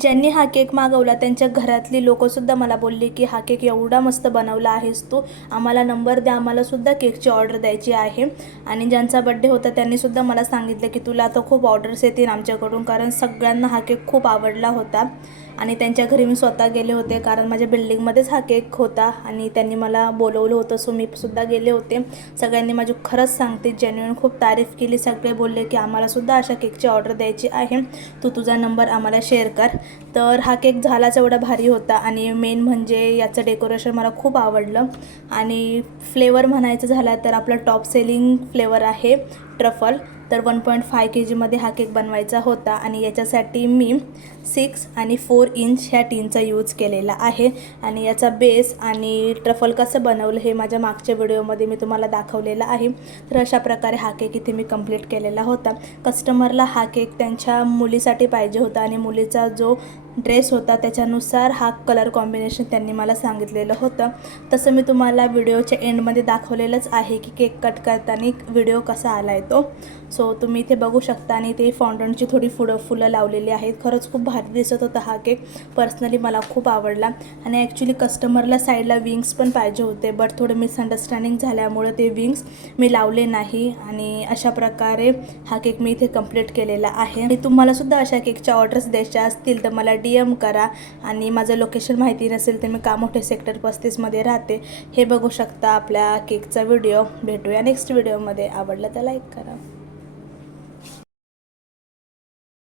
ज्यांनी हा केक मागवला त्यांच्या घरातली लोकंसुद्धा मला बोलली की हा केक एवढा मस्त बनवला आहेस तू, आम्हाला नंबर द्या, आम्हालासुद्धा केकची ऑर्डर द्यायची आहे. आणि ज्यांचा बड्डे होता त्यांनीसुद्धा मला सांगितलं की तुला आता खूप ऑर्डर्स येतील आमच्याकडून, कारण सगळ्यांना हा केक खूप आवडला होता. आणि त्यांच्या घरी मी स्वतः गेले होते, कारण माझ्या बिल्डिंगमध्येच हा केक होता आणि त्यांनी मला बोलवलं होतं, सो मी सुद्धा गेले होते. सगळ्यांनी माझी खरंच सांगते जेन्युइन खूप तारीफ केली. सगळे बोलले की आम्हालासुद्धा अशा केकची ऑर्डर द्यायची आहे, तू तुझा नंबर आम्हाला शेअर कर. तर हा केक झालाच एवढा भारी होता. आणि मेन म्हणजे याचं डेकोरेशन मला खूप आवडलं. आणि फ्लेवर म्हणायचं झाला तर आपला टॉप सेलिंग फ्लेवर आहे ट्रफल. तर 1.5 kgमध्ये हा केक बनवायचा होता आणि याच्यासाठी मी 6 आणि 4 इंच ह्या टीनचा यूज केलेला आहे. आणि याचा बेस आणि ट्रफल कसं बनवलं हे माझ्या मागच्या व्हिडिओमध्ये मी तुम्हाला दाखवलेलं आहे. तर अशा प्रकारे हा केक इथे मी कंप्लीट केलेला होता. कस्टमरला हा केक त्यांच्या मुलीसाठी पाहिजे होता आणि मुलीचा जो ड्रेस होता त्याच्यानुसार हा कलर कॉम्बिनेशन त्यांनी मला सांगितलेलं होतं. तसं मी तुम्हाला व्हिडिओच्या एंडमध्ये दाखवलेलंच आहे की केक कट करताना व्हिडिओ कसा आला आहे तो. सो तुम्ही इथे बघू शकता. आणि ते फॉन्डंटची थोडी फुलं लावलेली आहेत. खरंच खूप भारी दिसत होता हा केक. पर्सनली मला खूप आवडला. आणि ॲक्च्युली कस्टमरला साईडला विंग्स पण पाहिजे होते, बट थोडं मिसअंडरस्टँडिंग झाल्यामुळे ते विंग्स मी लावले नाही. आणि अशा प्रकारे हा केक मी इथे कंप्लीट केलेला आहे. आणि तुम्हालासुद्धा अशा केकच्या ऑर्डर्स द्यायच्या असतील तर मला DM करा. आणि माझं लोकेशन माहिती नसेल तर मी कामोठे सेक्टर 35मध्ये राहते. हे बघू शकता आपल्या केकचा व्हिडिओ. भेटूया नेक्स्ट व्हिडिओमध्ये. आवडला तर लाईक करा.